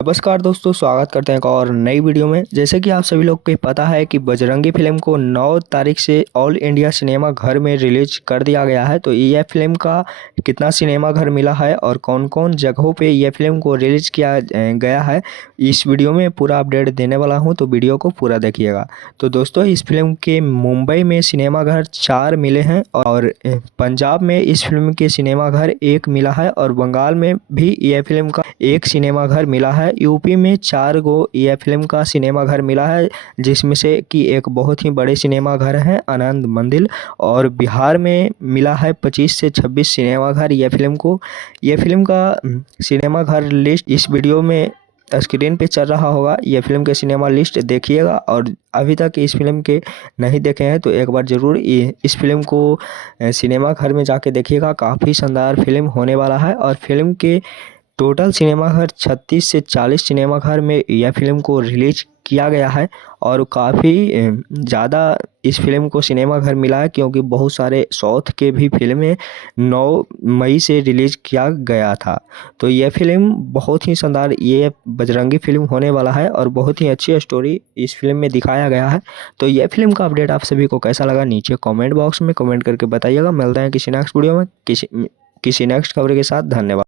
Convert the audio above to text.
नमस्कार दोस्तों, स्वागत करते हैं एक और नई वीडियो में। जैसे कि आप सभी लोग को पता है कि बजरंगी फिल्म को 9 तारीख से ऑल इंडिया सिनेमा घर में रिलीज कर दिया गया है। तो यह फिल्म का कितना सिनेमा घर मिला है और कौन कौन जगहों पे यह फिल्म को रिलीज किया गया है, इस वीडियो में पूरा अपडेट देने वाला हूं, तो वीडियो को पूरा देखिएगा। तो दोस्तों, इस फिल्म के मुंबई में सिनेमा घर 4 मिले हैं और पंजाब में इस फिल्म के सिनेमा घर 1 मिला है और बंगाल में भी यह फिल्म का 1 सिनेमा घर मिला है। यूपी में 4 गो यह फिल्म का सिनेमा घर मिला है, जिसमें से कि एक बहुत ही बड़े सिनेमा घर है आनंद मंदिर, और बिहार में मिला है 25 से 26 सिनेमा घर यह फिल्म को। यह फिल्म का सिनेमा घर लिस्ट इस वीडियो में स्क्रीन पे चल रहा होगा। यह फिल्म के सिनेमा लिस्ट देखिएगा, और अभी तक इस फिल्म के नहीं देखे हैं तो एक बार ज़रूर इस फिल्म को सिनेमा घर में जाके देखिएगा। काफ़ी शानदार फिल्म होने वाला है और फिल्म के टोटल सिनेमा घर 36 से 40 सिनेमा घर में यह फिल्म को रिलीज किया गया है और काफ़ी ज़्यादा इस फिल्म को सिनेमा घर मिला है, क्योंकि बहुत सारे साउथ के भी फिल्में 9 मई से रिलीज किया गया था। तो यह फिल्म बहुत ही शानदार ये बजरंगी फिल्म होने वाला है और बहुत ही अच्छी स्टोरी इस फिल्म में दिखाया गया है। तो यह फिल्म का अपडेट आप सभी को कैसा लगा, नीचे कमेंट बॉक्स में कमेंट करके बताइएगा। मिलते हैं किसी नेक्स्ट वीडियो में किसी नेक्स्ट खबर के साथ। धन्यवाद।